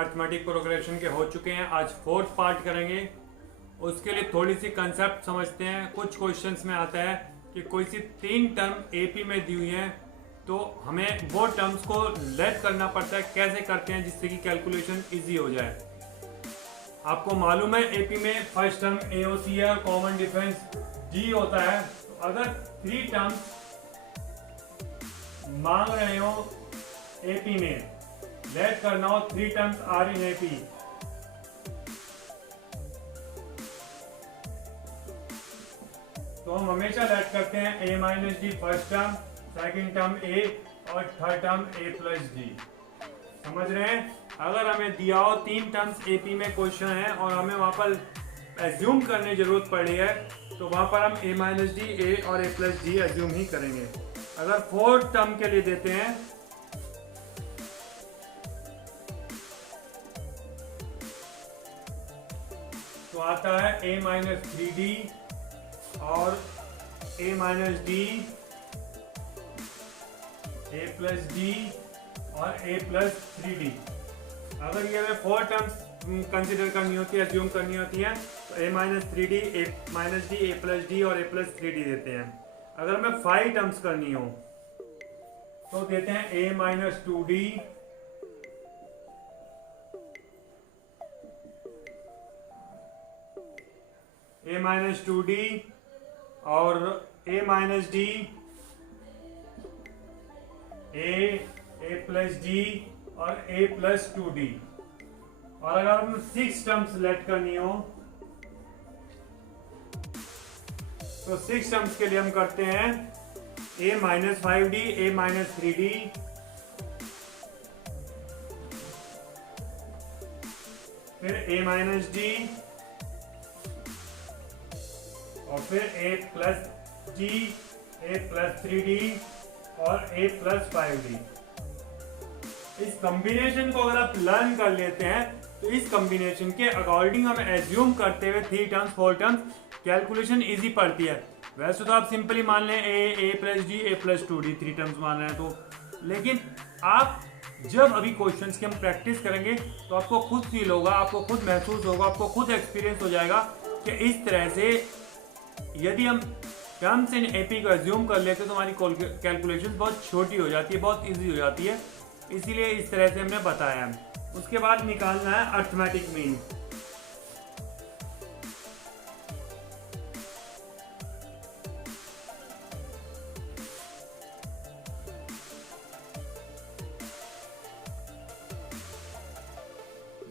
Arithmetic progression के हो चुके हैं। आज फोर्थ पार्ट करेंगे। उसके लिए थोड़ी सी कंसेप्ट समझते हैं। कुछ क्वेश्चंस में आता है कि कोई सी 3 टर्म एपी में दी हुई हैं, तो हमें वो टर्म्स को लेट करना पड़ता है। कैसे करते हैं जिससे कि कैलकुलेशन इजी हो जाए। आपको मालूम है एपी में फर्स्ट टर्म ए होती है और कॉमन डिफरेंस जी होता है। तो अगर 3 टर्म्स मांग रहे हो एपी में, लेट करना हो 3 टर्म्स आर इन एपी, तो हम हमेशा लेट करते हैं A minus D first term, second term A और third term A plus D. समझ रहे हैं? अगर हमें दिया हो 3 टर्म्स एपी में क्वेश्चन है और हमें वहां पर एज्यूम करने की जरूरत पड़ी है, तो वहां पर हम ए माइनस डी ए और ए प्लस डी एज्यूम ही करेंगे। अगर 4 टर्म के लिए देते हैं तो आता है ए माइनस 3d और ए माइनस डी, ए प्लस डी और ए प्लस 3d। अगर ये हमें 4 टर्म्स कंसिडर करनी होती है, एज्यूम करनी होती है, तो ए माइनस 3d, ए माइनस डी, ए प्लस डी और ए प्लस 3d देते हैं। अगर हमें 5 टर्म्स करनी हो तो देते हैं A minus 2d, A minus 2d और ए माइनस डी, ए प्लस डी और ए प्लस 2d। और अगर हम 6 टर्म्स लेट करनी हो तो 6 टर्म्स के लिए हम करते हैं A minus 5d, A minus 3d, फिर ए माइनस डी और फिर ए प्लस जी, ए प्लस 3d और ए प्लस 5d। इस कॉम्बिनेशन को अगर आप लर्न कर लेते हैं तो इस कॉम्बिनेशन के अकॉर्डिंग हम एज्यूम करते हुए 3 टर्म्स 4 टर्म्स कैलकुलेशन इजी पड़ती है। वैसे तो आप सिंपली मान लें ए प्लस डी, ए प्लस 2d 3 टर्म्स मान रहे हैं तो, लेकिन आप जब अभी क्वेश्चंस की हम प्रैक्टिस करेंगे तो आपको खुद फील होगा, आपको खुद महसूस होगा, आपको खुद एक्सपीरियंस हो जाएगा कि इस तरह से यदि हम टर्म्स इन एपी को एज्यूम कर लेते तो हमारी कैलकुलेशन बहुत छोटी हो जाती है, बहुत ईजी हो जाती है। इसीलिए इस तरह से हमने बताया है। उसके बाद निकालना है अर्थमेटिक मीन।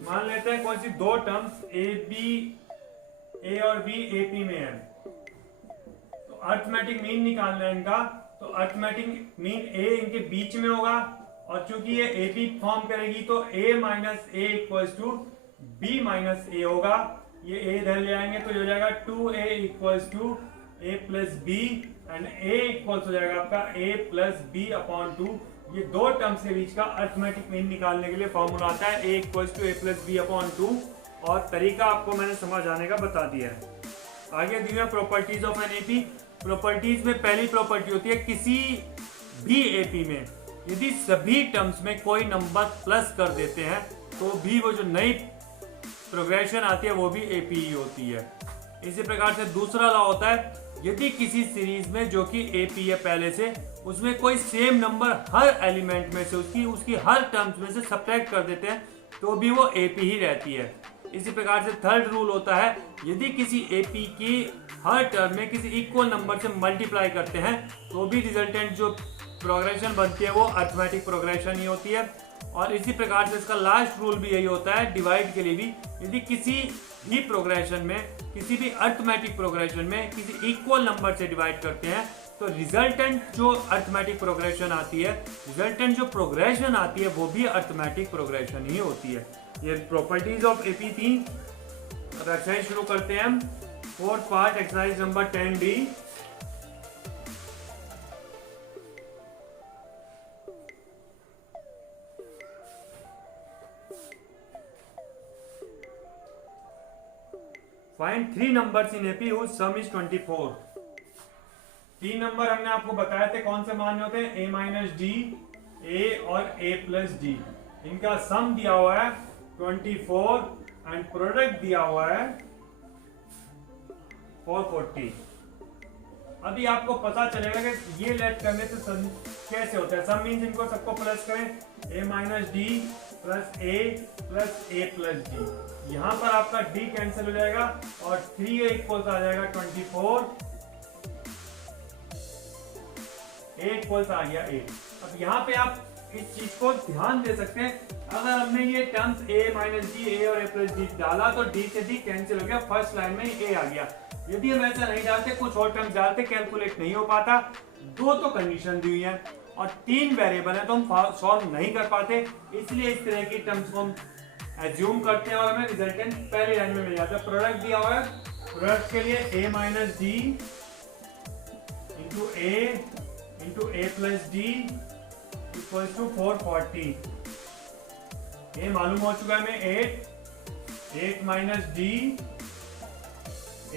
मान लेते हैं कौन सी 2 टर्म्स ए और बी एपी में है, तो अर्थमेटिक मीन निकालना है इनका। तो अर्थमेटिक मीन ए इनके बीच में होगा और चूंकि ये एपी फॉर्म करेगी तो a minus A equals to B minus A होगा। ये a इधर ले आएंगे तो हो जाएगा 2a equals to a plus B and a equals हो जाएगा आपका a प्लस बी अपॉन 2। ये 2 टर्म्स के बीच का अर्थमेटिक मीन निकालने के लिए फॉर्मूला आता है a equals to a plus B upon 2, और तरीका आपको मैंने समझ आने का बता दिया है। आगे दी हुई properties of an AP. Properties में पहली प्रॉपर्टी होती है किसी भी एपी में यदि सभी टर्म्स में कोई नंबर प्लस कर देते हैं तो भी वो जो नई प्रोग्रेशन आती है वो भी एपी ही होती है। इसी प्रकार से दूसरा लॉ होता है यदि किसी सीरीज में जो कि एपी है पहले से, उसमें कोई सेम नंबर हर एलिमेंट में से उसकी हर टर्म्स में से सब्ट्रैक्ट कर देते हैं तो भी वो एपी ही रहती है। इसी प्रकार से थर्ड रूल होता है यदि किसी एपी की हर टर्म में किसी इक्वल नंबर से मल्टीप्लाई करते हैं तो भी रिजल्टेंट जो प्रोग्रेशन बनती है वो अर्थमेटिक प्रोग्रेशन ही होती है। और इसी प्रकार से इसका लास्ट रूल भी यही होता है डिवाइड के लिए भी, यदि किसी भी प्रोग्रेशन में, किसी भी अर्थमेटिक प्रोग्रेशन में किसी इक्वल नंबर से डिवाइड करते हैं तो रिजल्टेंट जो अर्थमेटिक प्रोग्रेशन आती है, रिजल्टेंट जो प्रोग्रेशन आती है वो भी अर्थमेटिक प्रोग्रेशन ही होती है। ये प्रॉपर्टीज ऑफ एपी थी। अब एक्सरसाइज शुरू करते हैं हम। 4th part exercise number 10D। Find 3 numbers in AP whose sum is 24। 3 number हमने आपको बताए थे कौन से मान होते हैं, a माइनस डी, a और a प्लस डी। इनका सम दिया हुआ है 24 एंड प्रोडक्ट दिया हुआ है 440। अभी आपको पता चलेगा कि ये लेट करने से सम कैसे होता है। सम मीन्स इनको सबको प्लस करें, a minus D plus A plus A plus D. यहाँ पर आपका d कैंसिल हो जाएगा और 3a इक्वल्स आ जाएगा 24, a इक्वल्स आ गया a। अब यहाँ पे आप इस चीज को ध्यान दे सकते हैं, अगर हमने ये terms a minus D A और a प्लस डी डाला तो d से d कैंसिल हो गया, फर्स्ट लाइन में a आ गया। यदि हम ऐसा नहीं डालते, कुछ और टर्म्स डालते, कैलकुलेट नहीं हो पाता। दो तो कंडीशन दी हुई है और 3 वेरिएबल है तो हम सॉल्व नहीं कर पाते, इसलिए इस तरह की टर्म्स को हम एज्यूम करते हैं और हमें रिजल्टेंट पहली लाइन में मिल जाता है। प्रोडक्ट दिया हुआ है, प्रोडक्ट के लिए a minus D into A plus D equals to 440। a मालूम हो चुका है हमें 8 माइनस डी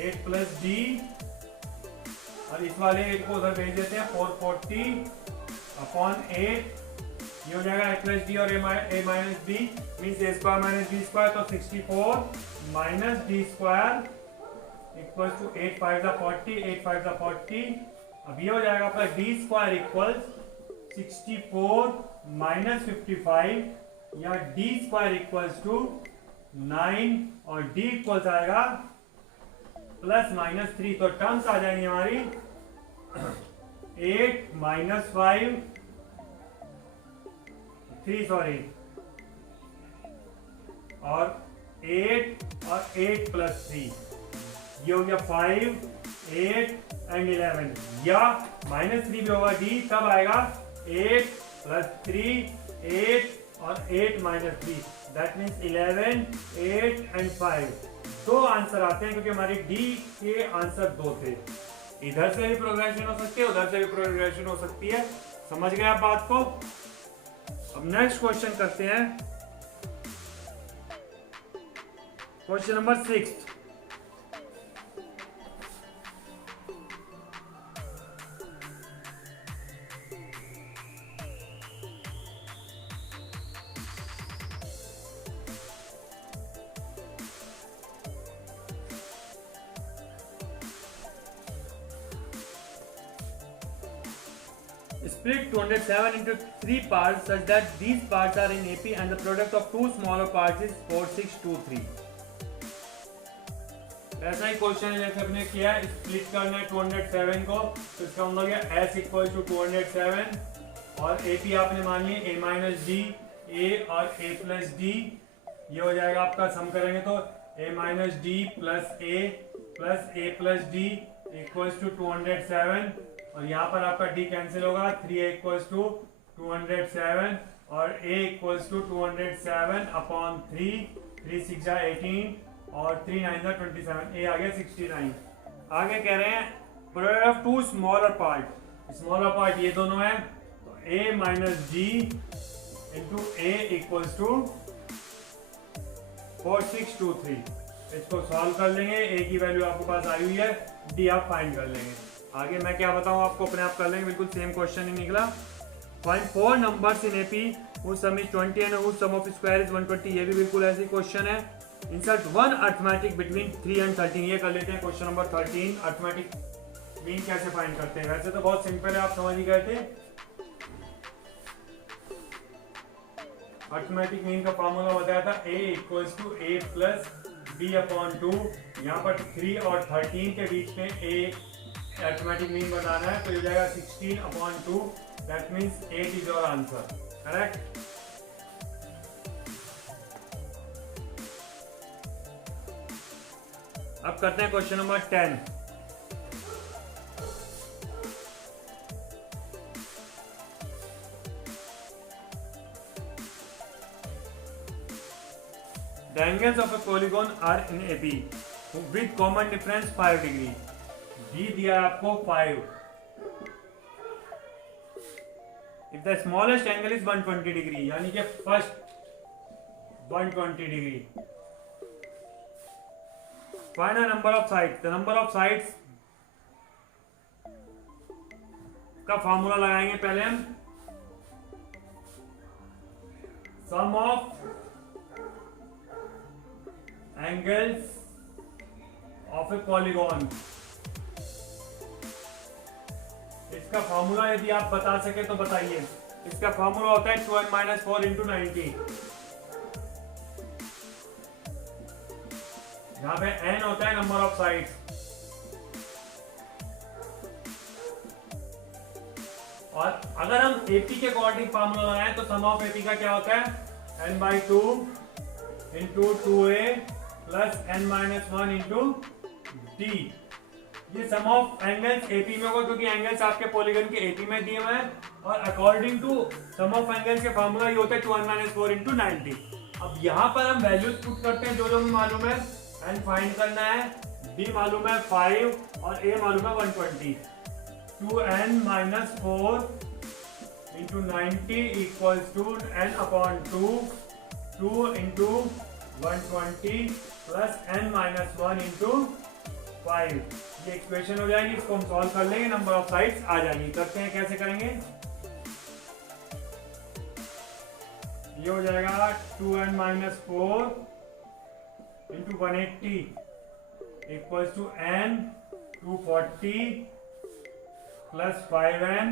8 प्लस डी और इस वाले 8 को उधर भेज देते हैं 440 अपॉन 8। ये हो जाएगा a प्लस डी और a minus D means a square minus D square, तो 64 minus D square equal to 8 5 40, 8 5 40। अब ये हो जाएगा आपका डी स्क्वायर इक्वल्स 64 माइनस 55 या डी स्क्वायर इक्वल्स टू 9 और डी इक्वल्स आएगा प्लस माइनस 3। तो टर्म्स आ जाएंगे हमारी 8 माइनस 5 3 सॉरी और 8 और 8 प्लस 3, ये हो गया 5 8 एंड 11, या माइनस 3 भी होगा डी, तब आएगा 8 प्लस 3 8 और 8 माइनस 3, दैट मीन्स 11 8 एंड 5। दो आंसर आते हैं क्योंकि हमारी डी के आंसर 2 थे। इधर से भी प्रोग्रेशन हो सकती है, उधर से भी प्रोग्रेशन हो सकती है। समझ गए आप बात को? अब नेक्स्ट क्वेश्चन करते हैं, question number 6। Split 207 into 3 parts such that these parts are in AP and the product of two smaller parts is 4623। ऐसा ही क्वेश्चन है जैसे अपने किया है, स्प्लिट करना है 207 को, तो इसका मतलब है s इक्वल टू 207 और AP आपने मान लिया a माइनस डी a और a प्लस डी। ये हो जाएगा आपका, सम करेंगे तो a minus D plus a plus D equals to 207 और यहाँ पर आपका d कैंसिल होगा, 3a इक्वल्स टू 207 और a इक्वल्स टू 207 अपॉन 3 6 18 और 3 9 27, a आ गया 69। आगे कह रहे हैं product of two smaller part, smaller part ये दोनों है, तो a minus D into a equals to 4623। इसको सॉल्व कर लेंगे, a की वैल्यू आपके पास आई हुई है, d आप फाइंड कर लेंगे। आगे मैं क्या बताऊं आपको, अपने आप कर लेंगे, बिल्कुल सेम क्वेश्चन ही निकला। Find 4 numbers in AP whose sum is 20 and whose sum of square is 120। ये भी बिल्कुल ऐसे क्वेश्चन है। Insert one arithmetic between 3 and 13। ये कर लेते हैं क्वेश्चन नंबर 13। अर्थमेटिक मीन कैसे फाइंड करते हैं? वैसे तो बहुत सिंपल है, आप समझ ही गए थे। अर्थमेटिक मीन का फॉर्मूला बताया था a equals to a plus b upon 2। यहाँ पर 3 और 13 के बीच में a अर्थमेटिक मीन बनाना है, तो ये जाएगा 16 upon 2, that means 8 is your answer, correct. अब करते हैं question number 10। The angles of a polygon are in AB with common difference 5 degree। D दिया है आपको 5। If the smallest angle is 120 degree, यानी कि first 120 degree. Find a number of sides। The number of sides का formula लगाएंगे पहले हम। Sum of angles of a polygon. इसका फॉर्मूला यदि आप बता सके तो बताइए। इसका फॉर्मूला होता है 2n - 4 × 90। यहाँ पे n होता है नंबर ऑफ साइड्स, और अगर हम AP के अकॉर्डिंग फॉर्मूला लगाएं तो सम ऑफ AP का क्या होता है, n/2 × 2a + n - 1 × d। ये सम ऑफ एंगल्स AP में होगा क्योंकि एंगल्स आपके पॉलीगन के AP में दिए हुए हैं, और according to sum of angles के फार्मूला ये होता है 2n - 4 × 90। अब यहाँ पर हम वैल्यूज पुट करते हैं जो हमें मालूम है। n फाइंड करना है, d मालूम है 5 और a मालूम है 120। 2n - 4 × 90 = n/2, 2 × 120 + n - 1 × 5। ये इक्वेशन हो जाएगी। इसको हम सॉल्व कर लेंगे, नंबर ऑफ साइड्स आ जाएंगी। करते हैं, कैसे करेंगे। ये हो जाएगा 2n - 4 × 180 = n 240 + 5n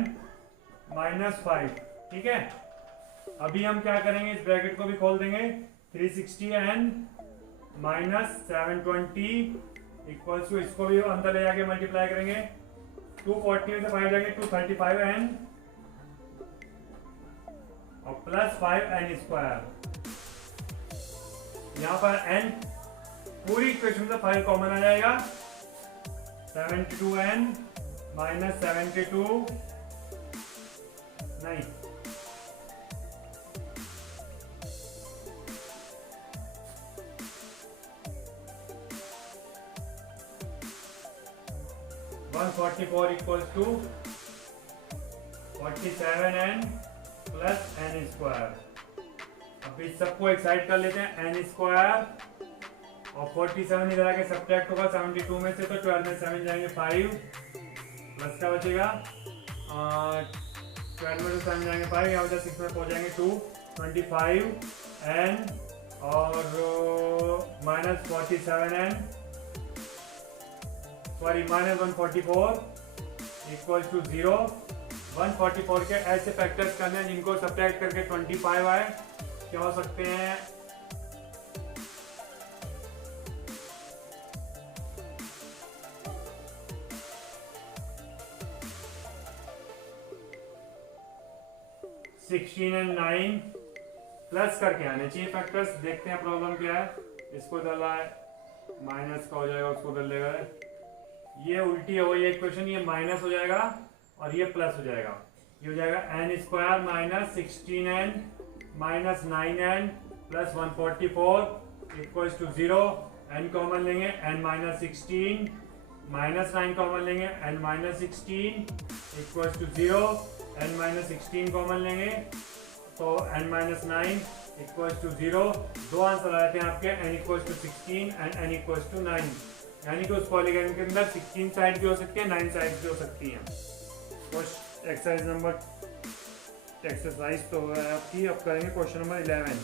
- 5। ठीक है, अभी हम क्या करेंगे, इस ब्रैकेट को भी खोल देंगे। 360n - 720 = इसको भी अंदर ले जाके मल्टीप्लाई करेंगे। 240 में से 5 जाएंगे 235n और +5n²। यहाँ पर n पूरी इक्वेशन से 5 कॉमन आ जाएगा। 72n - 72 नहीं, 144 = 47n + n²। अब इस सबको एक साइड कर लेते हैं। n² और 47 इधर आके सब्ट्रैक्ट होगा 72 में से, तो 12 में 7 जाएंगे 5 प्लस क्या बचेगा, 12 में 7 जाएंगे 5, यहाँ बचा 6 में पहुंच जाएंगे 2, 25n और -47n सॉरी -144 = 0। 144 के ऐसे फैक्टर्स करने हैं जिनको सब्ट्रैक्ट करके 25 आए। क्या हो सकते हैं, (16 and 9) प्लस करके आने चाहिए फैक्टर्स। देखते हैं प्रॉब्लम क्या है। इसको डाला है, माइनस का हो जाएगा, उसको डाल देगा। ये उल्टी हो गई इक्वेशन, ये माइनस हो जाएगा और ये प्लस हो जाएगा। ये हो जाएगा n² - 16n - 9n + 144 = 0। n common लेंगे, n - 16 -9 कॉमन लेंगे, n - 16 = 0। n - 16 कॉमन लेंगे तो n - 9 = 0। दो आंसर आते हैं आपके, n = 16 एंड n = 9। यानी कि उस पॉलीगन के अंदर 16 साइड भी हो सकती है, 9 साइड भी हो सकती हैं। एक्सरसाइज नंबर तो है आपकी। अब करेंगे question number 11।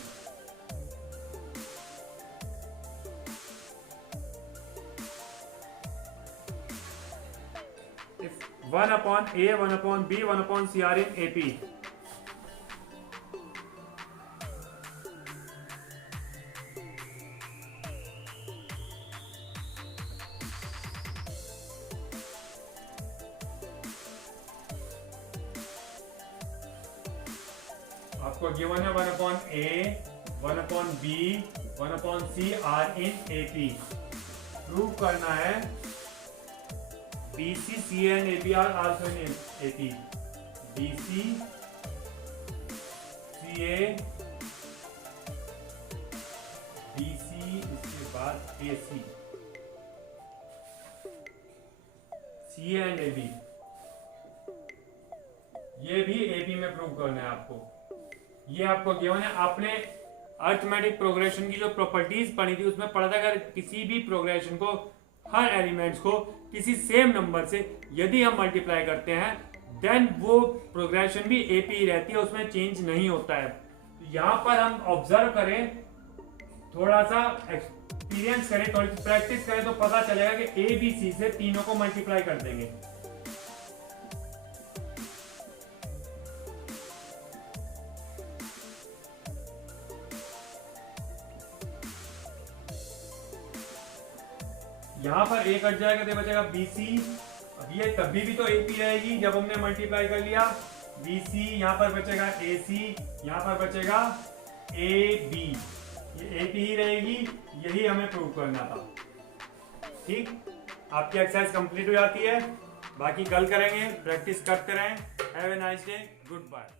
If 1/a, 1/b, 1/c are in AP, आपको गिवन है 1/a, 1/b, 1/c are in AP। Prove करना है BC, CA and AB are also in AP। BC, CA, BC, इसके बाद AC, CA and AB, ये भी AP में prove करना है आपको। ये आपको गिवन है। आपने अरिथमेटिक प्रोग्रेशन की जो प्रॉपर्टीज पढ़ी थी उसमें पढ़ा था, अगर किसी भी प्रोग्रेशन को, हर एलिमेंट्स को किसी सेम नंबर से यदि हम मल्टीप्लाई करते हैं देन वो प्रोग्रेशन भी AP ही रहती है, उसमें चेंज नहीं होता है। यहाँ पर हम ऑब्जर्व करें थोड़ा सा एक्सपीरियंस करें, थोड़ी प्रैक्टिस करें तो पता चलेगा कि ए बी सी से तीनों को मल्टीप्लाई कर देंगे। यहां पर ए कट जाएगा तो बचेगा बी सी। अब ये तभी भी तो ए पी रहेगी जब हमने मल्टीप्लाई कर लिया। बी सी यहाँ पर बचेगा ए सी, यहाँ पर बचेगा ए बी, ये ए पी ही रहेगी। यही हमें प्रूव करना था। ठीक, आपकी एक्सरसाइज कंप्लीट हो जाती है। बाकी कल करेंगे, प्रैक्टिस करते रहें। Have a nice day, good bye.